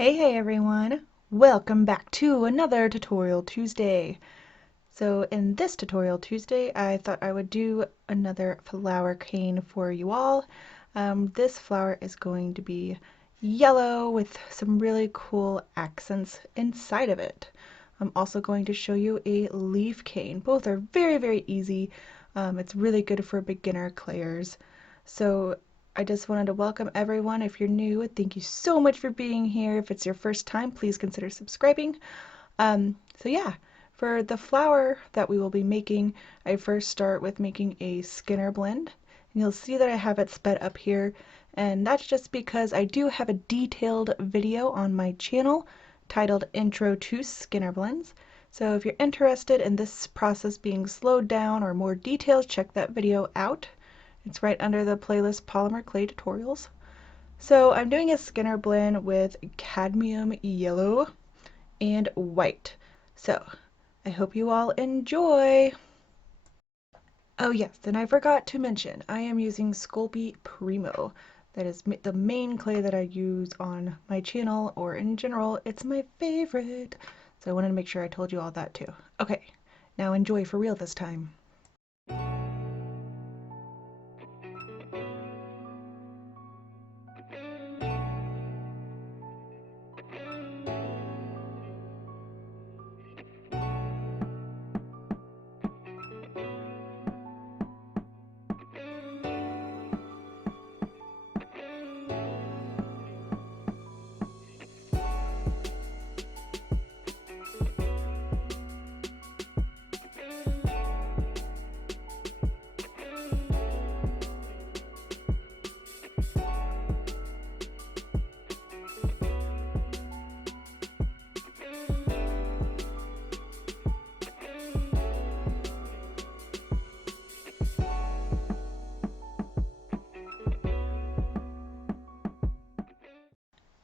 Hey everyone! Welcome back to another Tutorial Tuesday. So in this Tutorial Tuesday, I thought I would do another flower cane for you all. This flower is going to be yellow with some really cool accents inside of it. I'm also going to show you a leaf cane. Both are very easy. It's really good for beginner clayers. So I just wanted to welcome everyone. If you're new, thank you so much for being here. If it's your first time, please consider subscribing. So yeah, for the flower that we will be making, I first start with making a Skinner blend. And you'll see that I have it sped up here, and that's just because I do have a detailed video on my channel titled Intro to Skinner Blends. So if you're interested in this process being slowed down or more details, check that video out. It's right under the playlist Polymer Clay Tutorials. So I'm doing a Skinner blend with cadmium yellow and white. So I hope you all enjoy. Oh yes, and I forgot to mention, I am using Sculpey Premo. That is the main clay that I use on my channel, or in general, it's my favorite. So I wanted to make sure I told you all that too. Okay, now enjoy for real this time.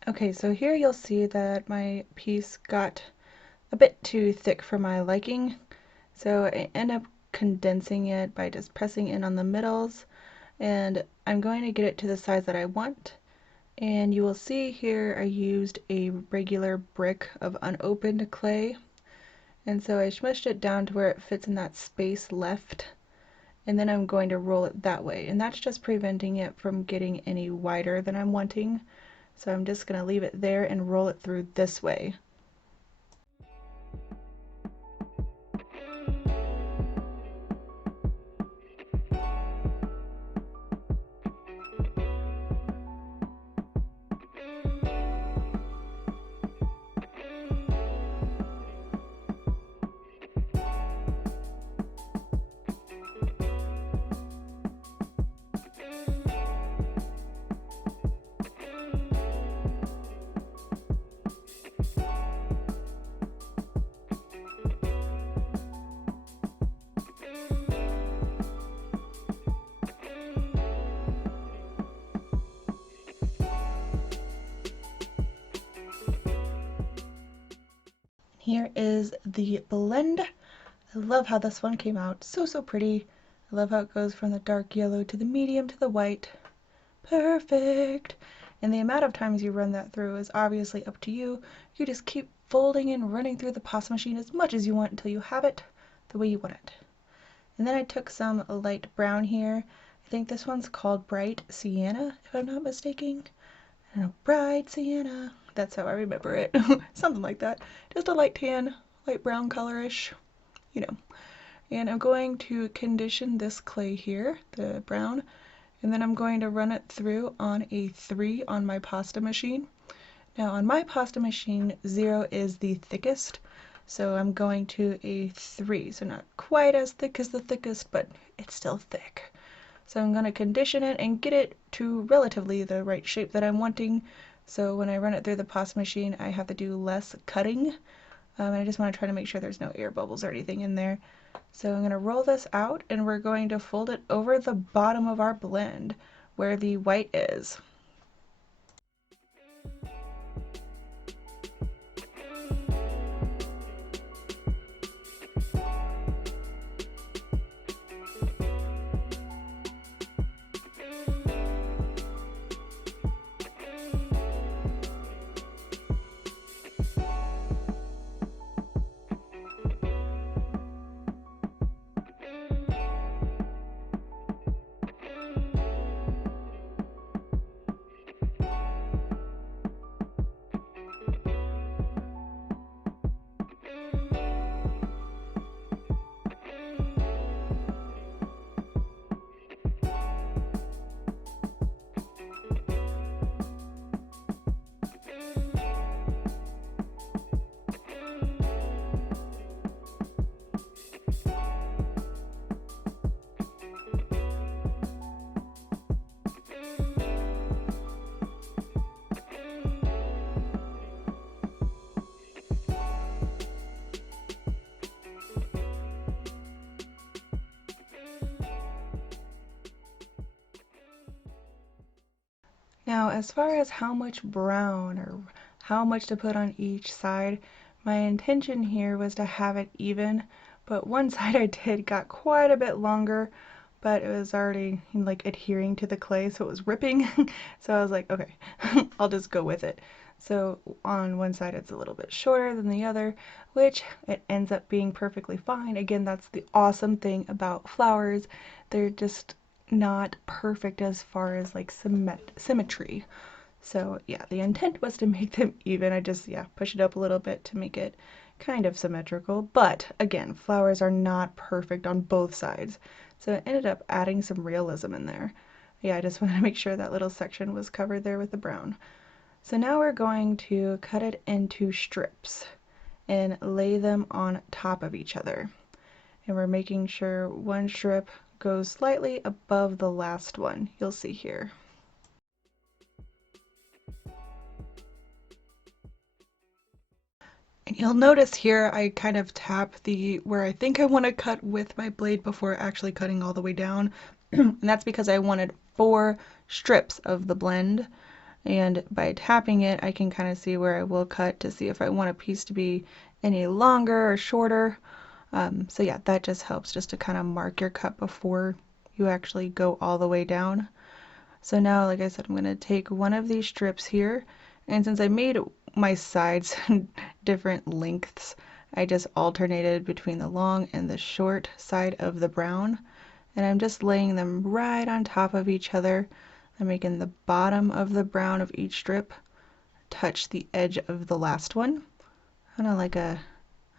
Okay, so here you'll see that my piece got a bit too thick for my liking, so I end up condensing it by just pressing in on the middles, and I'm going to get it to the size that I want. And you will see here I used a regular brick of unopened clay, and so I smushed it down to where it fits in that space left, and then I'm going to roll it that way, and that's just preventing it from getting any wider than I'm wanting. So I'm just going to leave it there and roll it through this way. Here is the blend. I love how this one came out so pretty. I love how it goes from the dark yellow to the medium to the white. Perfect! And the amount of times you run that through is obviously up to you. You just keep folding and running through the pasta machine as much as you want until you have it the way you want it. And then I took some light brown here. I think this one's called Bright Sienna, if I'm not mistaken. I don't know, Bright Sienna. That's how I remember it. Something like that. Just a light tan, light brown colorish, you know. And I'm going to condition this clay here, the brown, and then I'm going to run it through on a 3 on my pasta machine. Now on my pasta machine, 0 is the thickest, so I'm going to a 3. So not quite as thick as the thickest, but it's still thick. So I'm going to condition it and get it to relatively the right shape that I'm wanting. So when I run it through the pasta machine, I have to do less cutting. And I just want to try to make sure there's no air bubbles or anything in there. So I'm going to roll this out, and we're going to fold it over the bottom of our blend where the white is. Now, as far as how much brown or how much to put on each side, my intention here was to have it even, but one side I did got quite a bit longer, but it was already like adhering to the clay, so it was ripping. So I was like, okay, I'll just go with it. So on one side it's a little bit shorter than the other, which it ends up being perfectly fine. Again, that's the awesome thing about flowers. They're just not perfect as far as like symmetry. So yeah, the intent was to make them even. I just, yeah, push it up a little bit to make it kind of symmetrical. But again, flowers are not perfect on both sides. So I ended up adding some realism in there. Yeah, I just wanted to make sure that little section was covered there with the brown. So now we're going to cut it into strips and lay them on top of each other. And we're making sure one strip goes slightly above the last one. You'll see here. And you'll notice here I kind of tap the where I think I want to cut with my blade before actually cutting all the way down. And that's because I wanted 4 strips of the blend. And by tapping it, I can kind of see where I will cut to see if I want a piece to be any longer or shorter. So yeah, that just helps just to kind of mark your cut before you actually go all the way down. So now, like I said, I'm going to take one of these strips here, and since I made my sides different lengths, I just alternated between the long and the short side of the brown, and I'm just laying them right on top of each other. I'm making the bottom of the brown of each strip touch the edge of the last one. Kind of like a,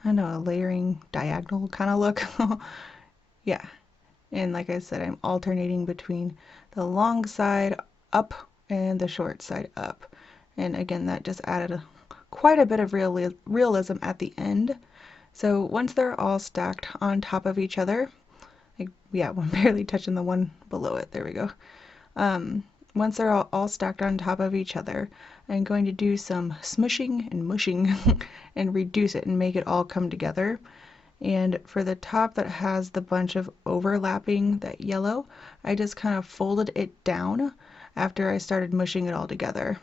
I don't know, a layering diagonal kind of look. Yeah. And like I said, I'm alternating between the long side up and the short side up. And again, that just added quite a bit of realism at the end. So once they're all stacked on top of each other, like, yeah, I'm barely touching the one below it. There we go. Once they're all stacked on top of each other, I'm going to do some smushing and mushing and reduce it and make it all come together. And for the top that has the bunch of overlapping, that yellow, I just kind of folded it down after I started mushing it all together.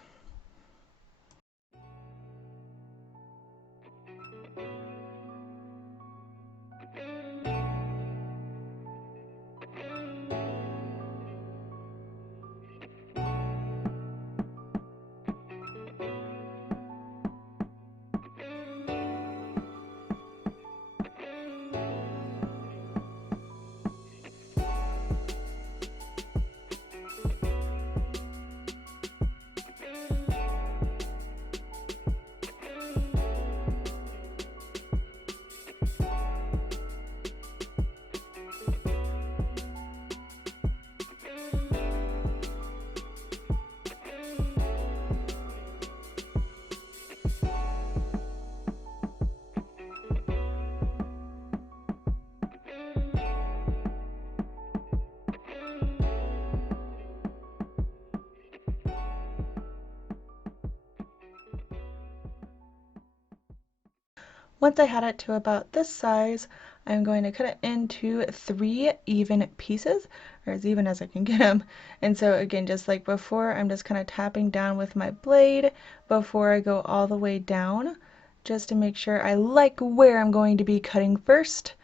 Once I had it to about this size, I'm going to cut it into 3 even pieces, or as even as I can get them. And so again, just like before, I'm just kind of tapping down with my blade before I go all the way down, just to make sure I like where I'm going to be cutting first.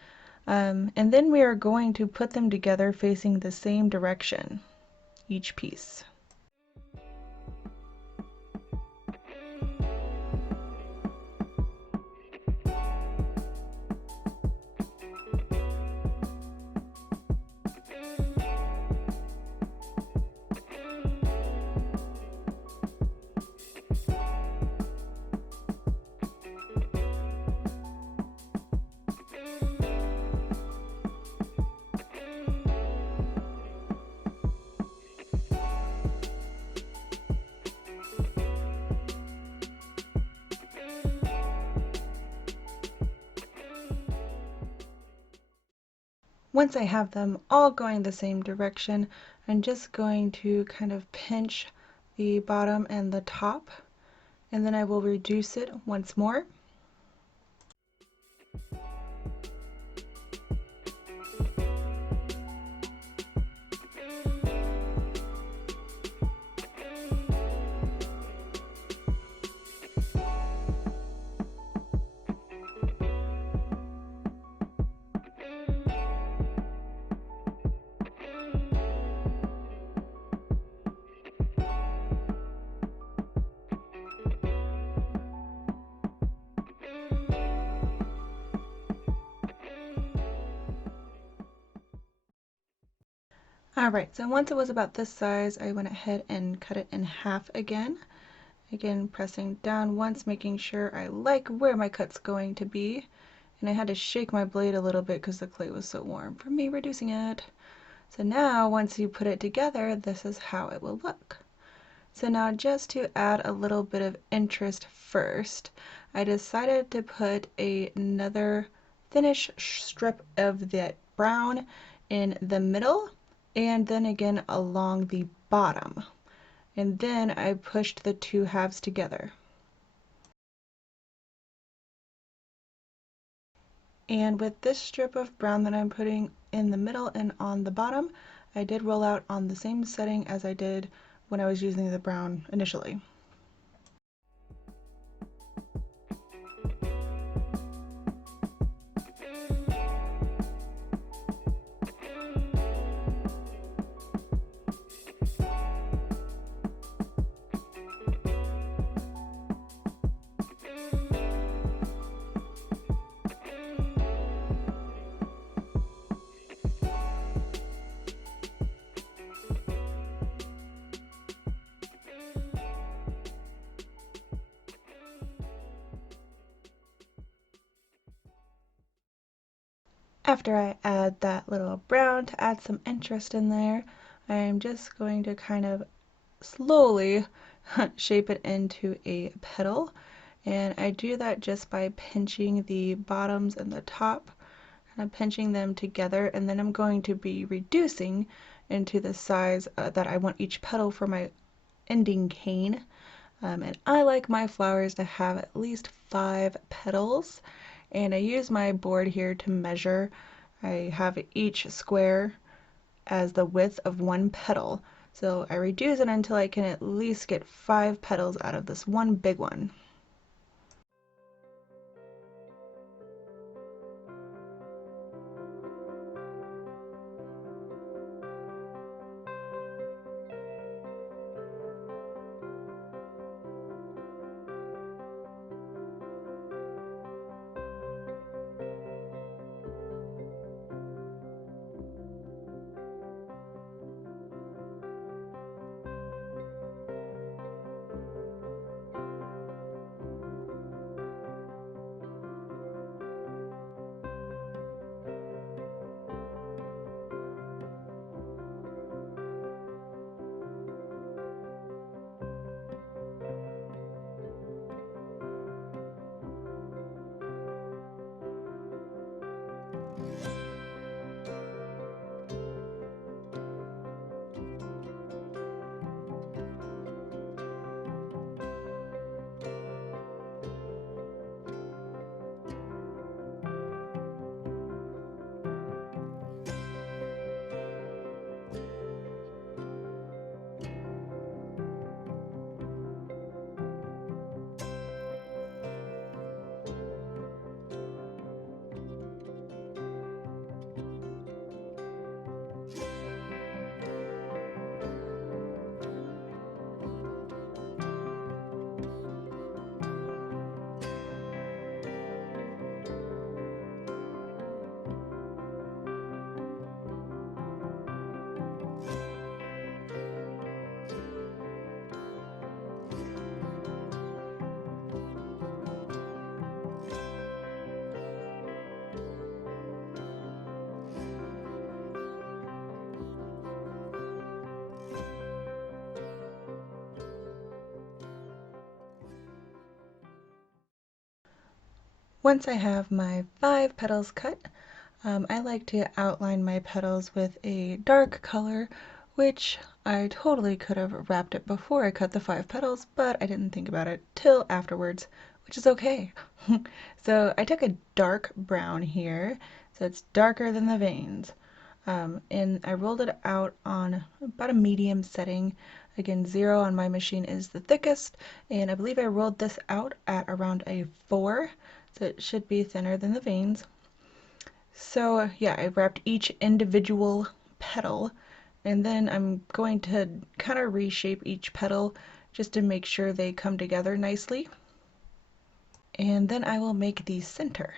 And then we are going to put them together facing the same direction, each piece. Once I have them all going the same direction, I'm just going to kind of pinch the bottom and the top, and then I will reduce it once more. Alright, so once it was about this size, I went ahead and cut it in half again. Again, pressing down once, making sure I like where my cut's going to be. And I had to shake my blade a little bit because the clay was so warm for me reducing it. So now, once you put it together, this is how it will look. So now, just to add a little bit of interest first, I decided to put another thinnish strip of that brown in the middle and then again along the bottom. And then I pushed the two halves together. And with this strip of brown that I'm putting in the middle and on the bottom, I did roll out on the same setting as I did when I was using the brown initially. After I add that little brown to add some interest in there, I'm just going to kind of slowly shape it into a petal. And I do that just by pinching the bottoms and the top, kind of pinching them together, and then I'm going to be reducing into the size that I want each petal for my ending cane. And I like my flowers to have at least 5 petals, and I use my board here to measure. I have each square as the width of one petal, so I reduce it until I can at least get 5 petals out of this one big one. Once I have my 5 petals cut, I like to outline my petals with a dark color, which I totally could have wrapped it before I cut the 5 petals, but I didn't think about it till afterwards, which is okay. So I took a dark brown here, so it's darker than the veins. And I rolled it out on about a medium setting. Again, 0 on my machine is the thickest, and I believe I rolled this out at around a 4, so it should be thinner than the veins. So yeah, I wrapped each individual petal, and then I'm going to kind of reshape each petal just to make sure they come together nicely. And then I will make the center.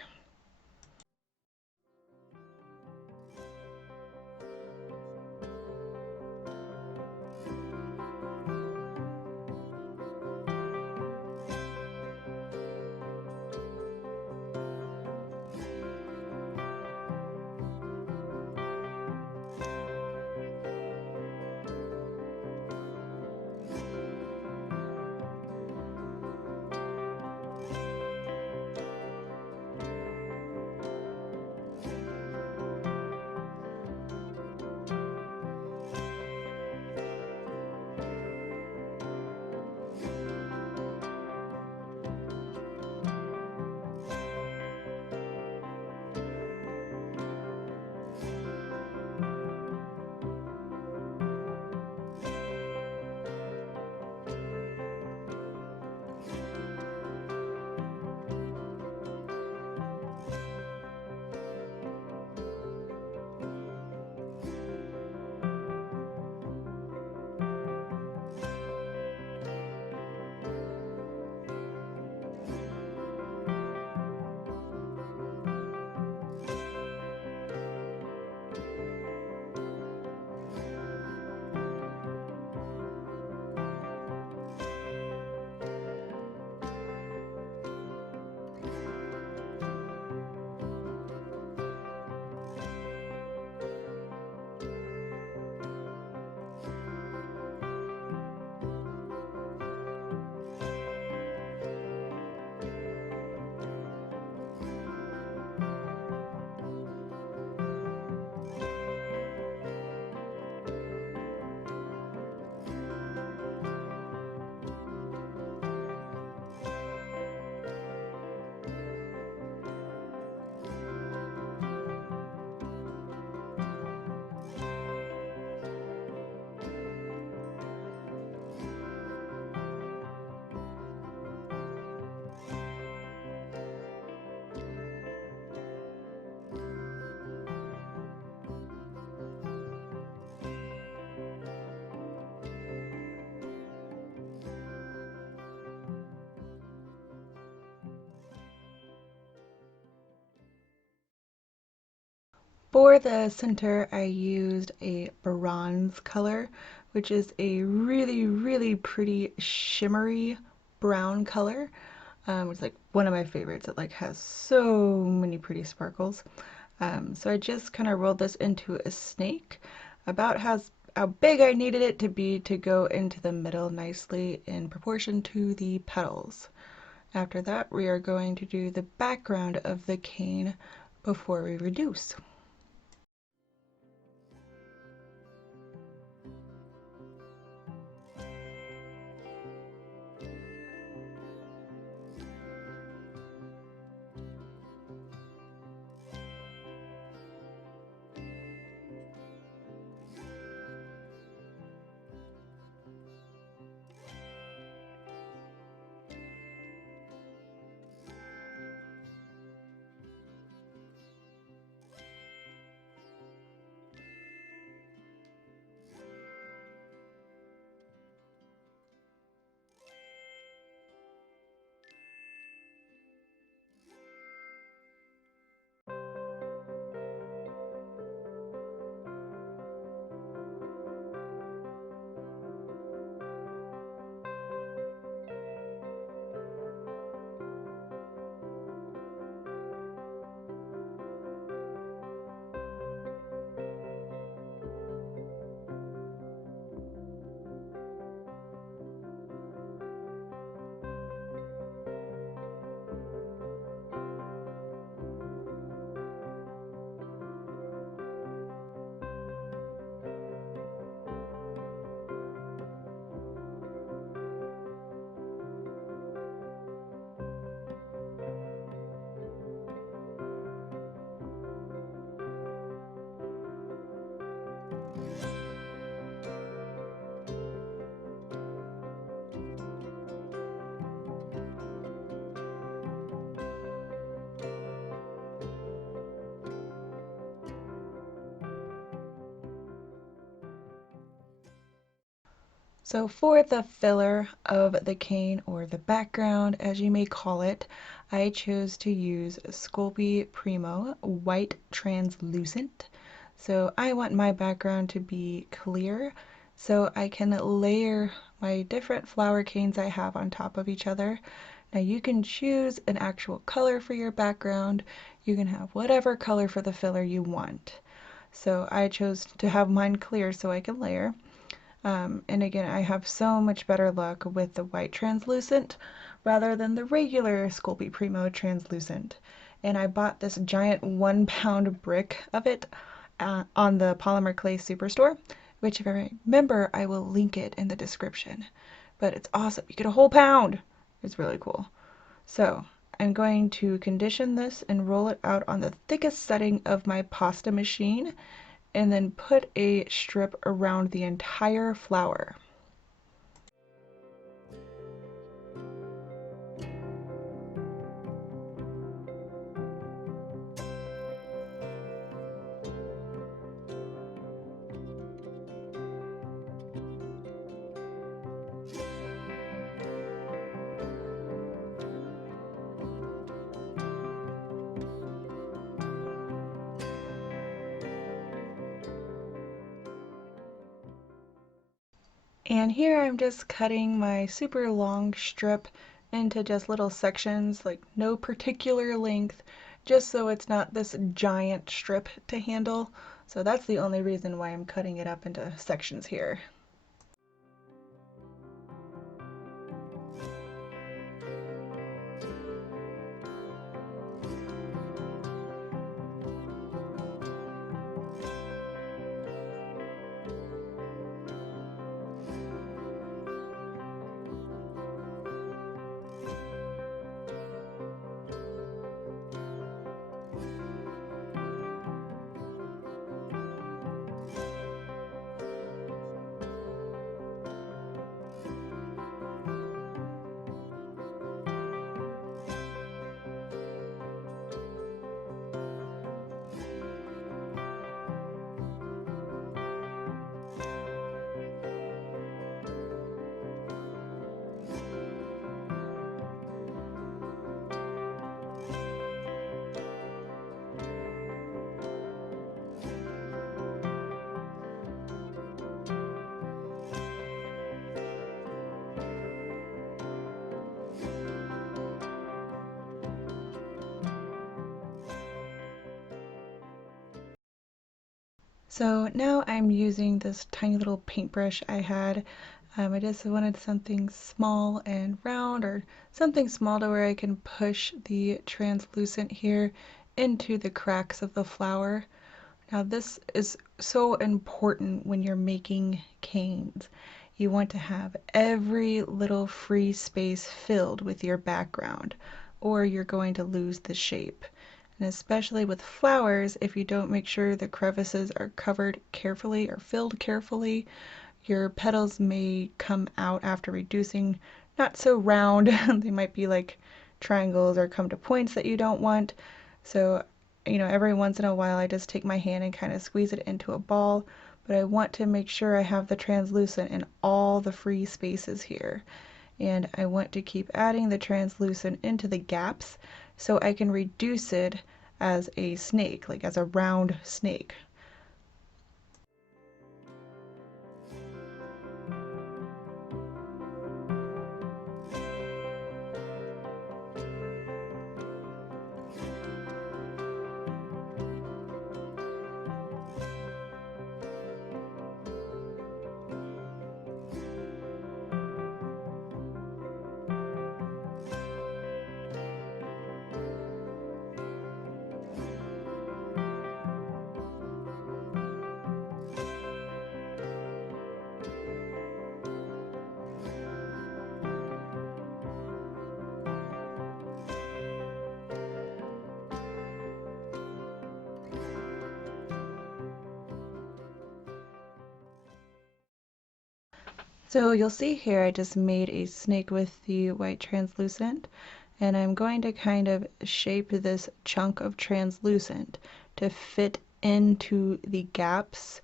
For the center, I used a bronze color, which is a really, really pretty shimmery brown color. It's like one of my favorites. It like has so many pretty sparkles. So I just kind of rolled this into a snake, about how big I needed it to be to go into the middle nicely in proportion to the petals. After that, we are going to do the background of the cane before we reduce. So for the filler of the cane, or the background as you may call it, I chose to use Sculpey Premo White Translucent. So I want my background to be clear so I can layer my different flower canes I have on top of each other. Now you can choose an actual color for your background. You can have whatever color for the filler you want. So I chose to have mine clear so I can layer. And again, I have so much better luck with the white translucent rather than the regular Sculpey Premo translucent. And I bought this giant 1-pound brick of it on the Polymer Clay Superstore, which if I remember, I will link it in the description. But it's awesome. You get a whole pound. It's really cool. So I'm going to condition this and roll it out on the thickest setting of my pasta machine, and then put a strip around the entire flower. And here I'm just cutting my super long strip into just little sections, like no particular length, just so it's not this giant strip to handle. So that's the only reason why I'm cutting it up into sections here. So now I'm using this tiny little paintbrush I had. I just wanted something small and round, or something small to where I can push the translucent here into the cracks of the flower. Now this is so important when you're making canes. You want to have every little free space filled with your background, or you're going to lose the shape. And especially with flowers, if you don't make sure the crevices are covered carefully or filled carefully, your petals may come out after reducing not so round. They might be like triangles or come to points that you don't want. So, every once in a while I just take my hand and kind of squeeze it into a ball, but I want to make sure I have the translucent in all the free spaces here. And I want to keep adding the translucent into the gaps so I can reduce it as a snake, like as a round snake. So you'll see here I just made a snake with the white translucent, and I'm going to kind of shape this chunk of translucent to fit into the gaps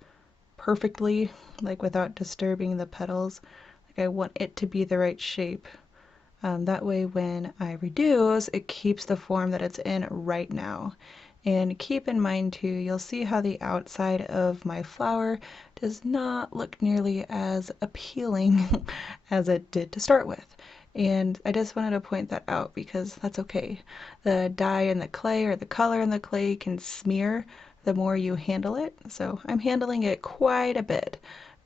perfectly, like without disturbing the petals. Like I want it to be the right shape. That way when I reduce, it keeps the form that it's in right now. And keep in mind too, you'll see how the outside of my flower does not look nearly as appealing as it did to start with. And I just wanted to point that out because that's okay. The dye in the clay or the color in the clay can smear the more you handle it. So I'm handling it quite a bit,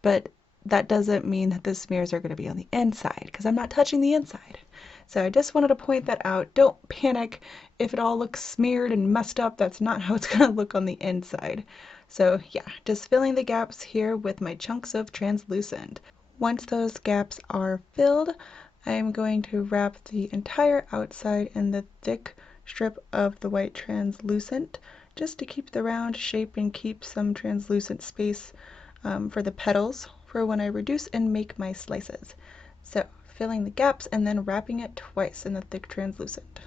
but that doesn't mean that the smears are going to be on the inside because I'm not touching the inside. So I just wanted to point that out. Don't panic if it all looks smeared and messed up. That's not how it's going to look on the inside. So yeah, just filling the gaps here with my chunks of translucent. Once those gaps are filled, I'm going to wrap the entire outside in the thick strip of the white translucent just to keep the round shape and keep some translucent space for the petals for when I reduce and make my slices. So filling the gaps and then wrapping it twice in the thick translucent.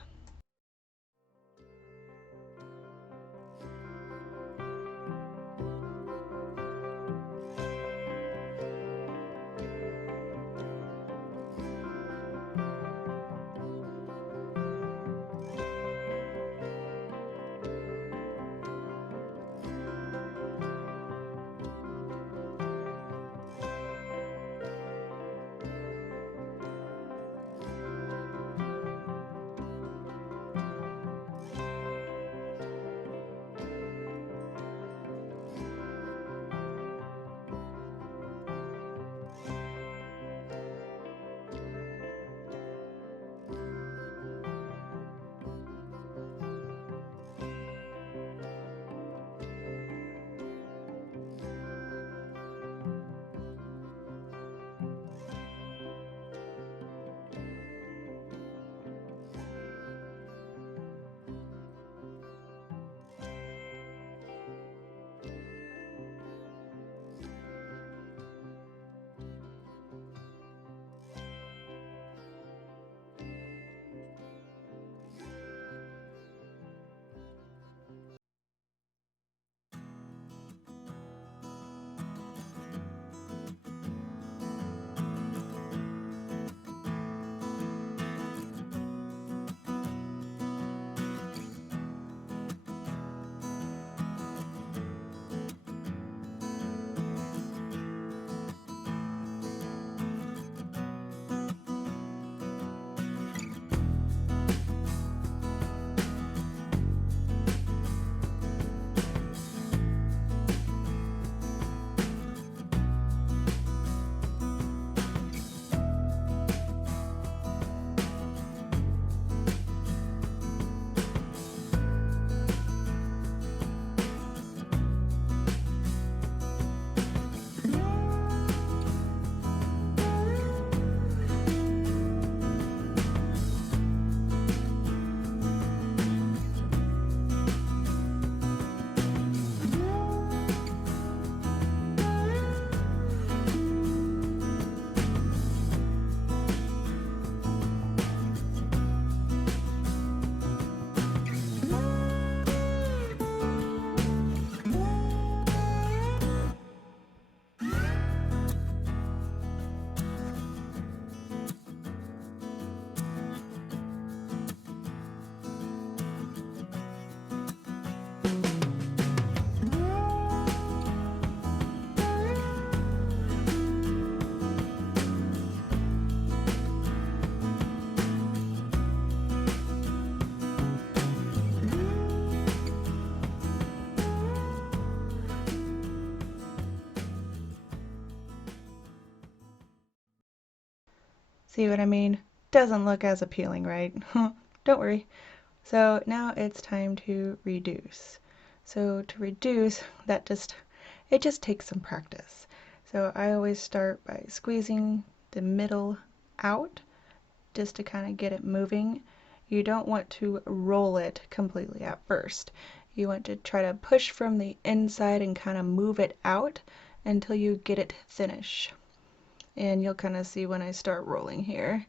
See what I mean? Doesn't look as appealing, right? Don't worry. So now it's time to reduce. So to reduce, it just takes some practice. So I always start by squeezing the middle out just to kind of get it moving. You don't want to roll it completely at first. You want to try to push from the inside and kind of move it out until you get it thinnish. And you'll kind of see when I start rolling here.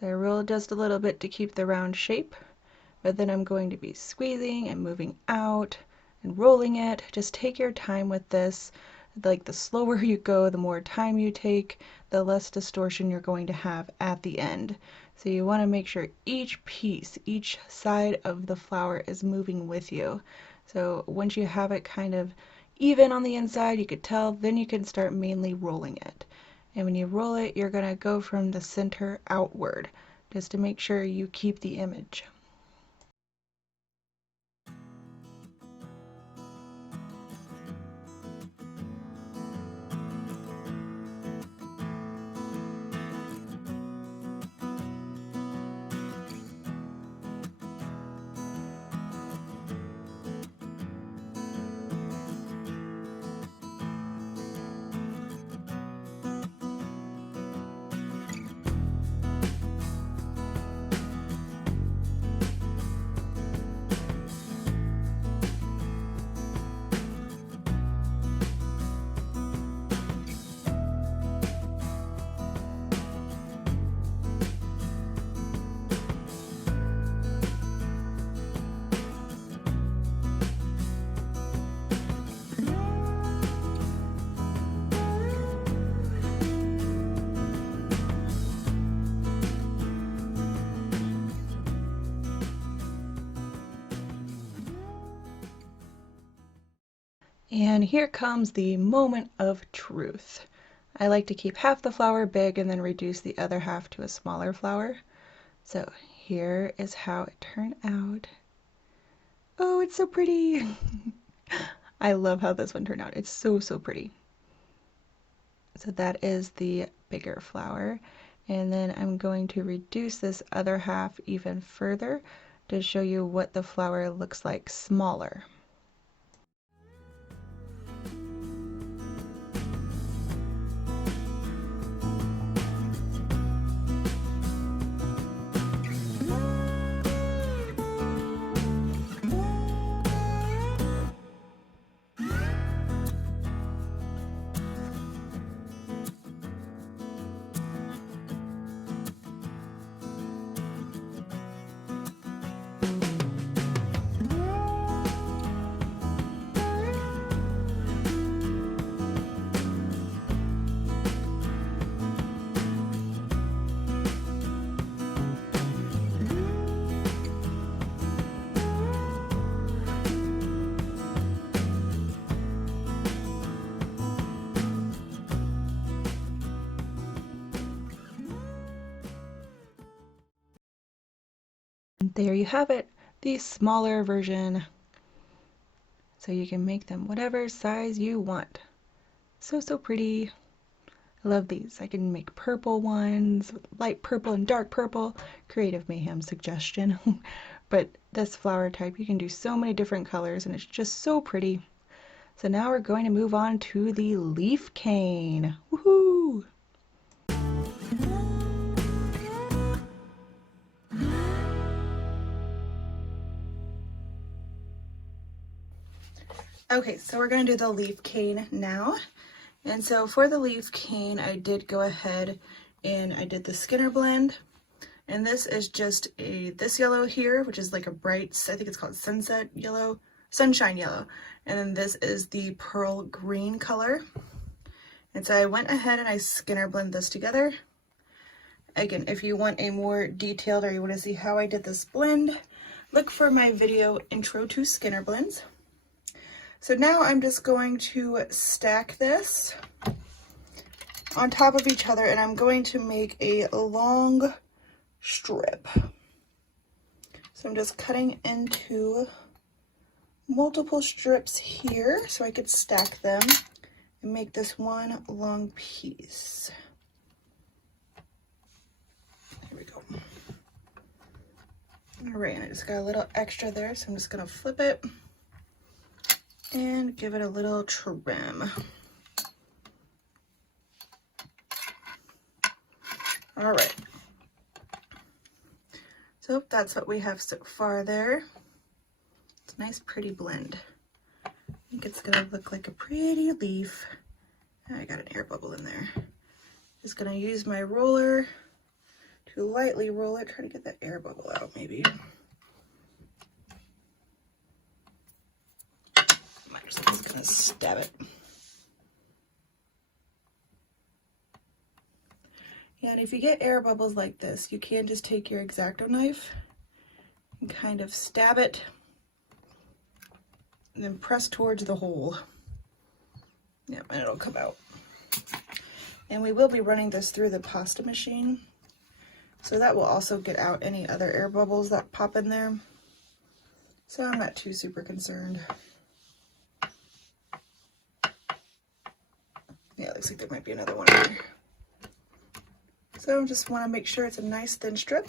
So I roll just a little bit to keep the round shape, but then I'm going to be squeezing and moving out and rolling it. Just take your time with this. Like the slower you go, the more time you take, the less distortion you're going to have at the end. So you want to make sure each piece, each side of the flower is moving with you. So once you have it kind of even on the inside, you could tell, then you can start mainly rolling it. And when you roll it, you're going to go from the center outward, just to make sure you keep the image. And here comes the moment of truth. I like to keep half the flower big and then reduce the other half to a smaller flower. So here is how it turned out. Oh, it's so pretty! I love how this one turned out. It's so, so pretty. So that is the bigger flower. And then I'm going to reduce this other half even further to show you what the flower looks like smaller. There you have it, the smaller version. So you can make them whatever size you want. So, so pretty. I love these. I can make purple ones, light purple and dark purple. Creative mayhem suggestion. But this flower type, you can do so many different colors and it's just so pretty. So now we're going to move on to the leaf cane. Woohoo! Okay, so we're going to do the leaf cane now. And so for the leaf cane, I did go ahead and I did the Skinner blend. And this is just this yellow here, which is like a bright, I think it's called sunset yellow, sunshine yellow. And then this is the pearl green color. And so I went ahead and I Skinner blend this together. Again, if you want a more detailed or you want to see how I did this blend, look for my video Intro to Skinner Blends. So now I'm just going to stack this on top of each other and I'm going to make a long strip. So I'm just cutting into multiple strips here so I could stack them and make this one long piece. Here we go. All right, I just got a little extra there, so I'm just gonna flip it and give it a little trim. All right. So that's what we have so far there. It's a nice pretty blend. I think it's gonna look like a pretty leaf. I got an air bubble in there. Just gonna use my roller to lightly roll it, try to get that air bubble out maybe. I'm just gonna stab it. Yeah, and if you get air bubbles like this, you can just take your X-Acto knife and kind of stab it and then press towards the hole. Yep, and it'll come out. And we will be running this through the pasta machine, so that will also get out any other air bubbles that pop in there. So I'm not too super concerned. Yeah, it looks like there might be another one in there. So I just want to make sure it's a nice thin strip.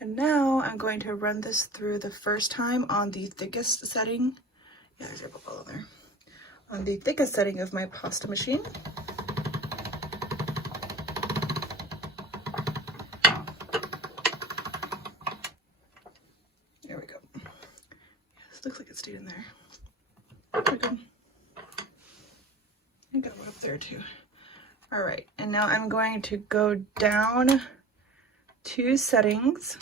And now I'm going to run this through the first time on the thickest setting. Yeah, there's a bubble in there. On the thickest setting of my pasta machine. There we go. This looks like it stayed in there. There we go. I got one up there too. All right, and now I'm going to go down 2 settings.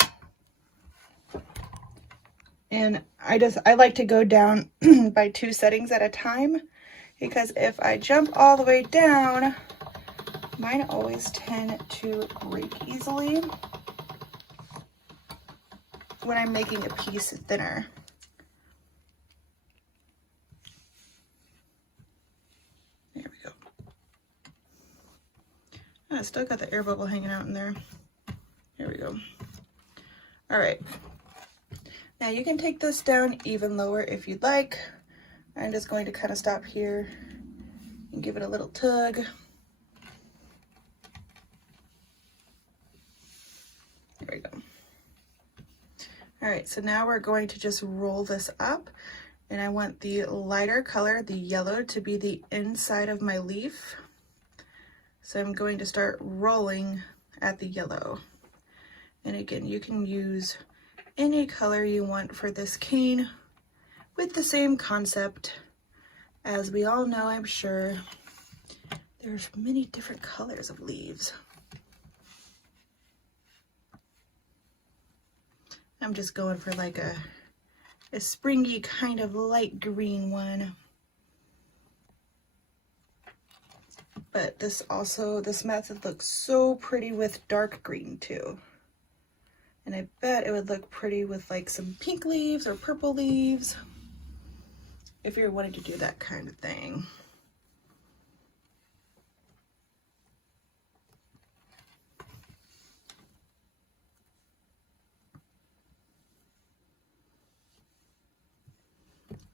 And I like to go down by 2 settings at a time, because if I jump all the way down, mine always tend to break easily when I'm making a piece thinner. There we go. I still got the air bubble hanging out in there. There we go. All right. Now you can take this down even lower if you'd like. I'm just going to kind of stop here and give it a little tug. There we go. All right, so now we're going to just roll this up, and I want the lighter color, the yellow, to be the inside of my leaf. So I'm going to start rolling at the yellow. And again, you can use any color you want for this cane with the same concept. As we all know, I'm sure, there's many different colors of leaves. I'm just going for like a springy kind of light green one. But this method looks so pretty with dark green too. And I bet it would look pretty with like some pink leaves or purple leaves, if you're wanting to do that kind of thing.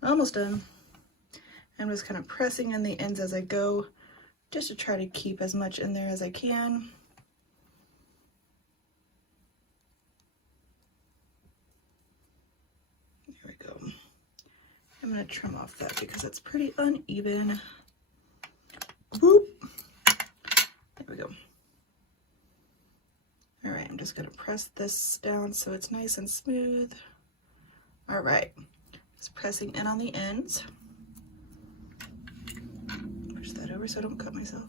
Almost done. I'm just kind of pressing in the ends as I go, just to try to keep as much in there as I can. There we go. I'm going to trim off that because it's pretty uneven. Boop. There we go. All right, I'm just going to press this down so it's nice and smooth. All right, just pressing in on the ends. Push that over so I don't cut myself.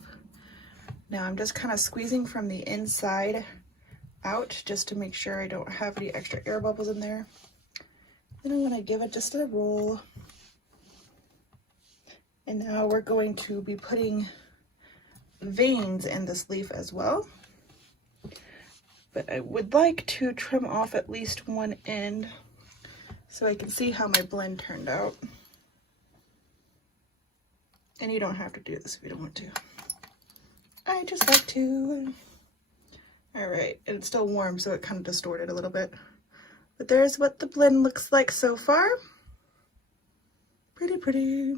Now I'm just kind of squeezing from the inside out just to make sure I don't have any extra air bubbles in there. Then I'm going to give it just a roll. And now we're going to be putting veins in this leaf as well. But I would like to trim off at least one end so I can see how my blend turned out. And you don't have to do this if you don't want to. I just like to. All right, and it's still warm, so it kind of distorted a little bit. But there's what the blend looks like so far. Pretty, pretty.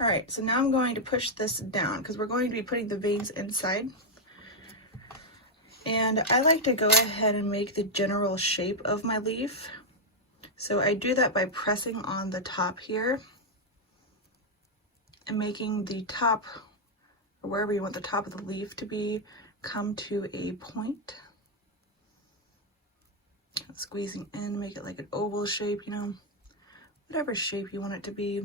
All right, so now I'm going to push this down because we're going to be putting the veins inside. And I like to go ahead and make the general shape of my leaf. So I do that by pressing on the top here and making the top, or wherever you want the top of the leaf to be, come to a point. Squeezing in, make it like an oval shape, you know, whatever shape you want it to be.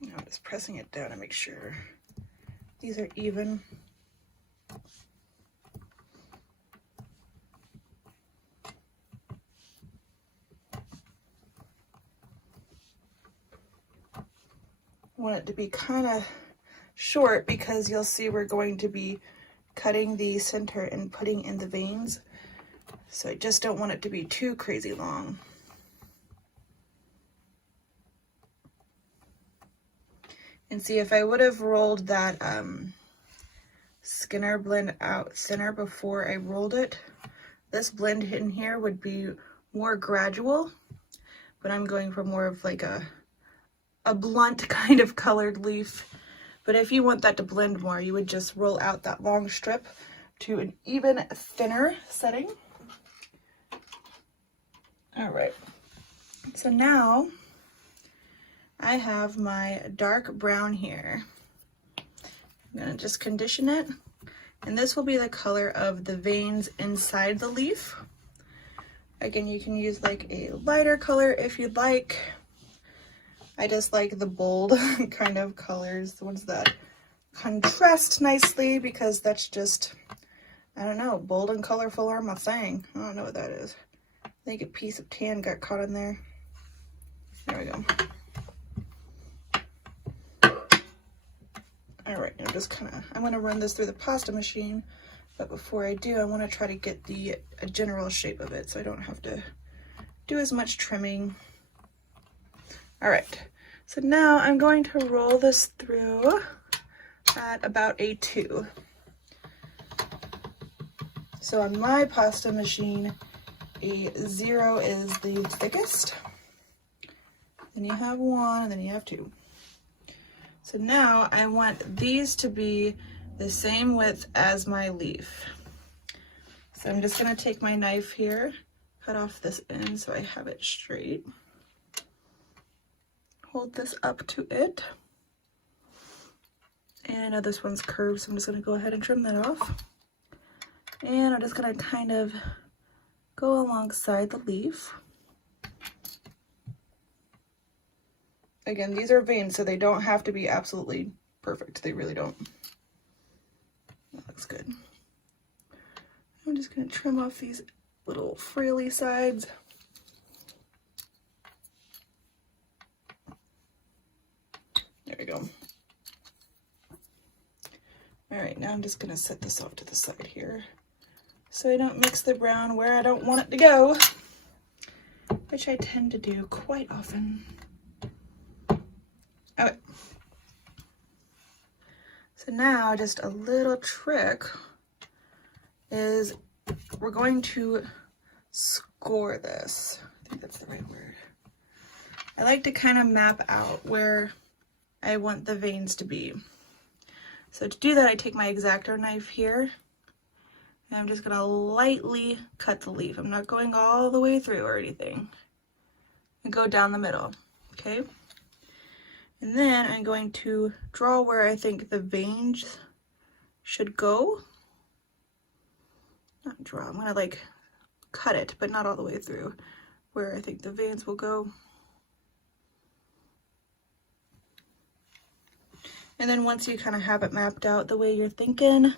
Now I'm just pressing it down to make sure these are even. Want it to be kind of short because you'll see we're going to be cutting the center and putting in the veins. So I just don't want it to be too crazy long. And see, if I would have rolled that Skinner blend out thinner before I rolled it, this blend in here would be more gradual, but I'm going for more of like a blunt kind of colored leaf. But if you want that to blend more, you would just roll out that long strip to an even thinner setting. All right, so now I have my dark brown here. I'm gonna just condition it, and this will be the color of the veins inside the leaf. Again, you can use like a lighter color if you'd like. I just like the bold kind of colors, the ones that contrast nicely, because that's just, I don't know, bold and colorful are my thing. I don't know what that is. I think a piece of tan got caught in there. There we go. All right, now just I'm gonna run this through the pasta machine, but before I do, I wanna try to get the general shape of it so I don't have to do as much trimming. All right, so now I'm going to roll this through at about a 2. So on my pasta machine, a 0 is the thickest, then you have 1, and then you have 2. So now I want these to be the same width as my leaf. So I'm just gonna take my knife here, cut off this end so I have it straight. Hold this up to it. And I know this one's curved, so I'm just gonna go ahead and trim that off. And I'm just gonna kind of go alongside the leaf. Again, these are veins, so they don't have to be absolutely perfect. They really don't. That looks good. I'm just gonna trim off these little frilly sides. There we go. All right, now I'm just gonna set this off to the side here so I don't mix the brown where I don't want it to go, which I tend to do quite often. Okay. So now just a little trick is we're going to score this. I think that's the right word. I like to kind of map out where I want the veins to be. So to do that, I take my X-Acto knife here, and I'm just gonna lightly cut the leaf. I'm not going all the way through or anything. And go down the middle, okay? And then I'm going to draw where I think the veins should go. Not draw, I'm gonna like cut it, but not all the way through, where I think the veins will go. And then once you kind of have it mapped out the way you're thinking,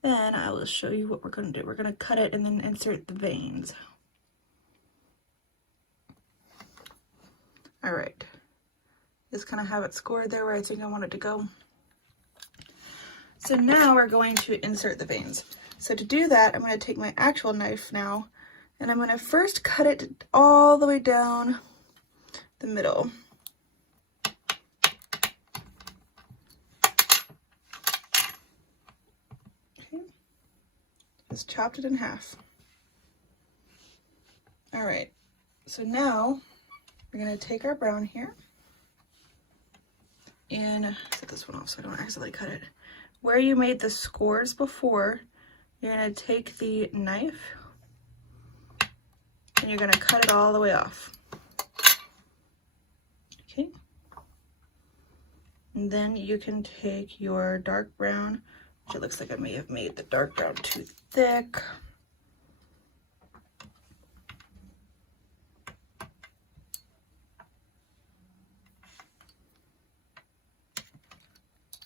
then I will show you what we're gonna do. We're gonna cut it and then insert the veins. All right, just kind of have it scored there where I think I want it to go. So now we're going to insert the veins. So to do that, I'm gonna take my actual knife now, and I'm gonna first cut it all the way down the middle. Okay. Just chopped it in half. All right, so now we're gonna take our brown here, in, set this one off so I don't accidentally cut it, where you made the scores before, you're going to take the knife and you're going to cut it all the way off. Okay. And then you can take your dark brown, which it looks like I may have made the dark brown too thick.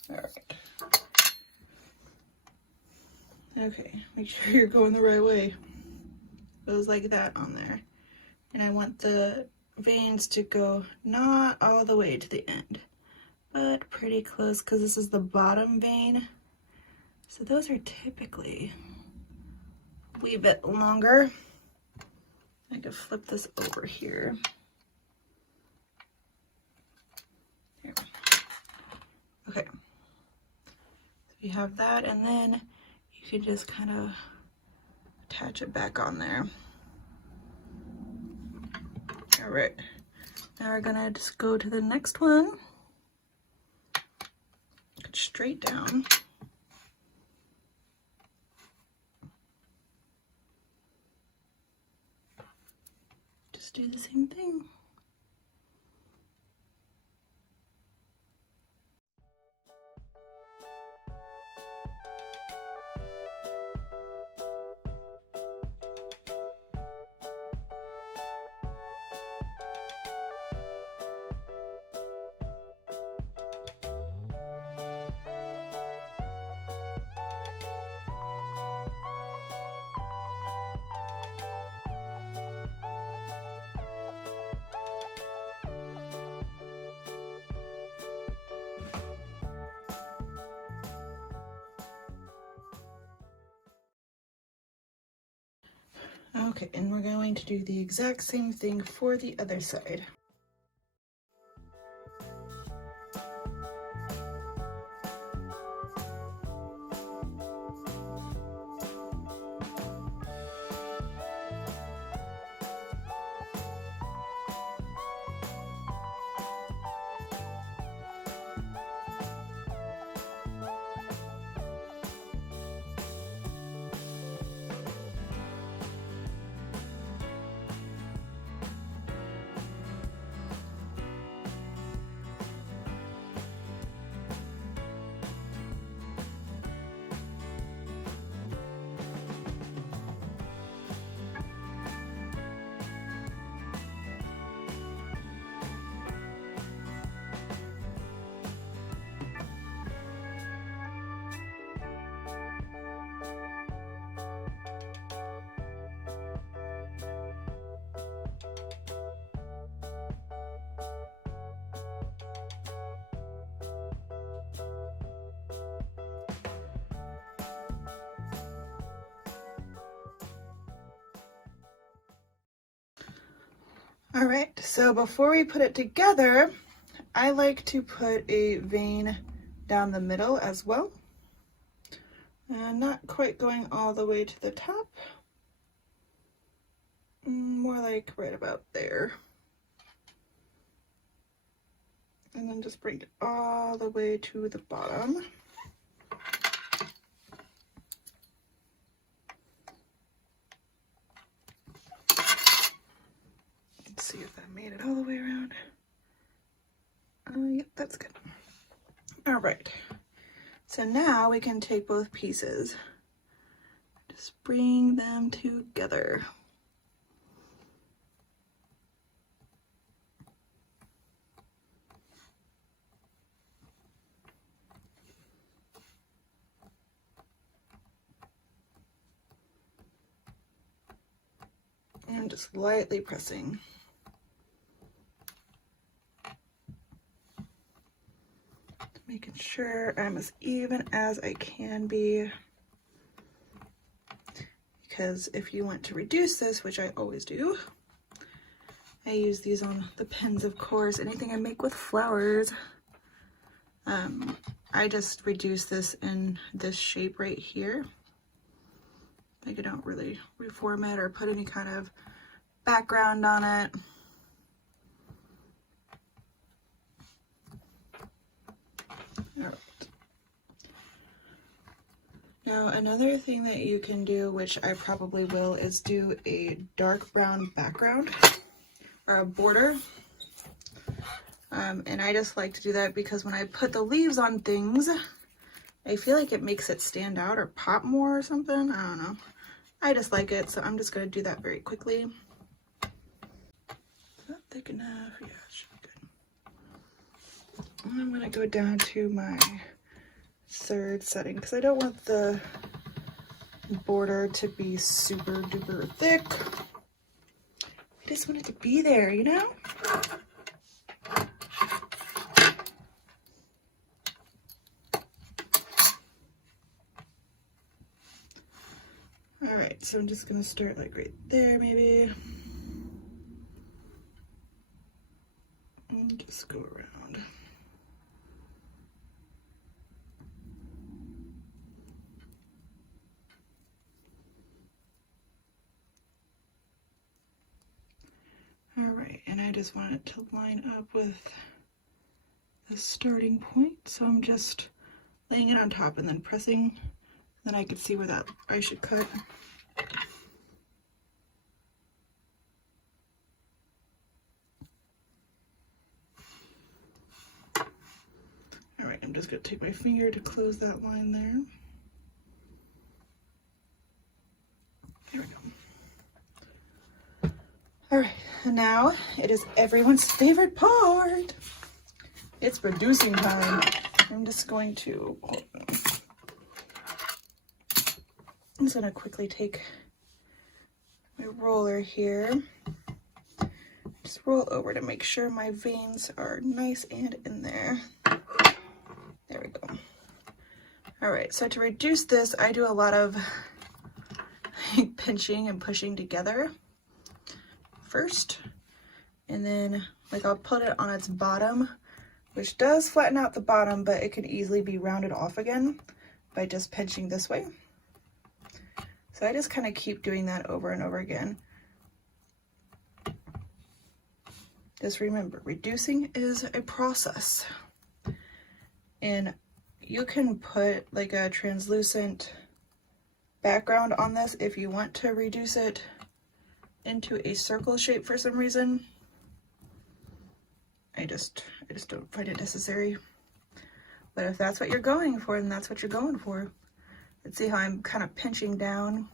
All right. Okay, make sure you're going the right way. Goes like that on there. And I want the veins to go not all the way to the end, but pretty close, because this is the bottom vein. So those are typically a wee bit longer. I could flip this over here. Here. Okay. So you have that, and then you can just kind of attach it back on there. All right. Now we're gonna just go to the next one. Straight down. Just do the same thing. Okay, and we're going to do the exact same thing for the other side. All right, so before we put it together, I like to put a vein down the middle as well. Not quite going all the way to the top, more like right about there. And then just bring it all the way to the bottom. Let's see if that made it all the way around. Yep, that's good. All right, so now we can take both pieces, just bring them together. And just lightly pressing. Making sure I'm as even as I can be. Because if you want to reduce this, which I always do, I use these on the pens, of course, anything I make with flowers. I just reduce this in this shape right here. Like I don't really reform it or put any kind of background on it. Now another thing that you can do, which I probably will, is do a dark brown background or a border. And I just like to do that because when I put the leaves on things, I feel like it makes it stand out or pop more or something. I don't know. I just like it, so I'm just going to do that very quickly. Is that thick enough? Yeah, it should be good. And I'm going to go down to my third setting because I don't want the border to be super duper thick. I just want it to be there, you know? Alright, so I'm just going to start like right there maybe. And just go around. Alright, and I just want it to line up with the starting point, so I'm just laying it on top and then pressing. Then I could see where that I should cut. Alright, I'm just going to take my finger to close that line there. There we go. Alright, and now it is everyone's favorite part. It's reducing time. I'm just going to, I'm just going to quickly take my roller here. Just roll over to make sure my veins are nice and in there. There we go. Alright, so to reduce this, I do a lot of pinching and pushing together first. And then, like, I'll put it on its bottom, which does flatten out the bottom, but it can easily be rounded off again by just pinching this way. So I just kind of keep doing that over and over again. Just remember, reducing is a process. And you can put like a translucent background on this if you want to reduce it into a circle shape for some reason. I just don't find it necessary. But if that's what you're going for, then that's what you're going for. Let's see how I'm kind of pinching down.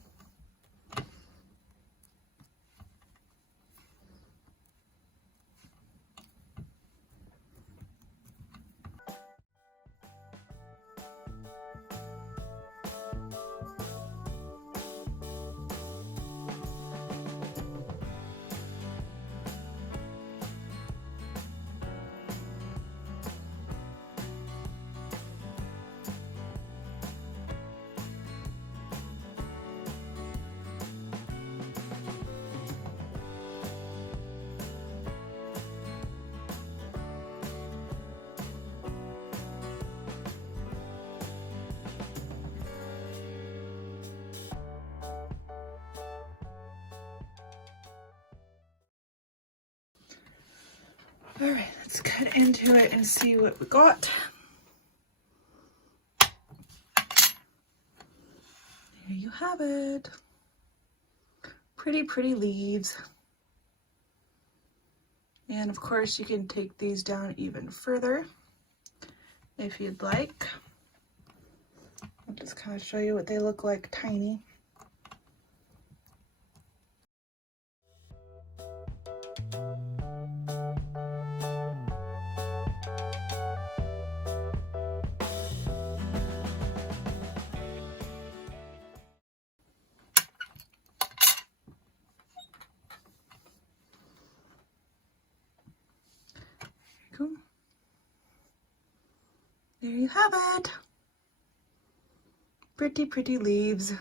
All right, let's cut into it and see what we got. There you have it. Pretty, pretty leaves. And of course you can take these down even further if you'd like. I'll just kind of show you what they look like tiny. There you have it. Pretty, pretty leaves.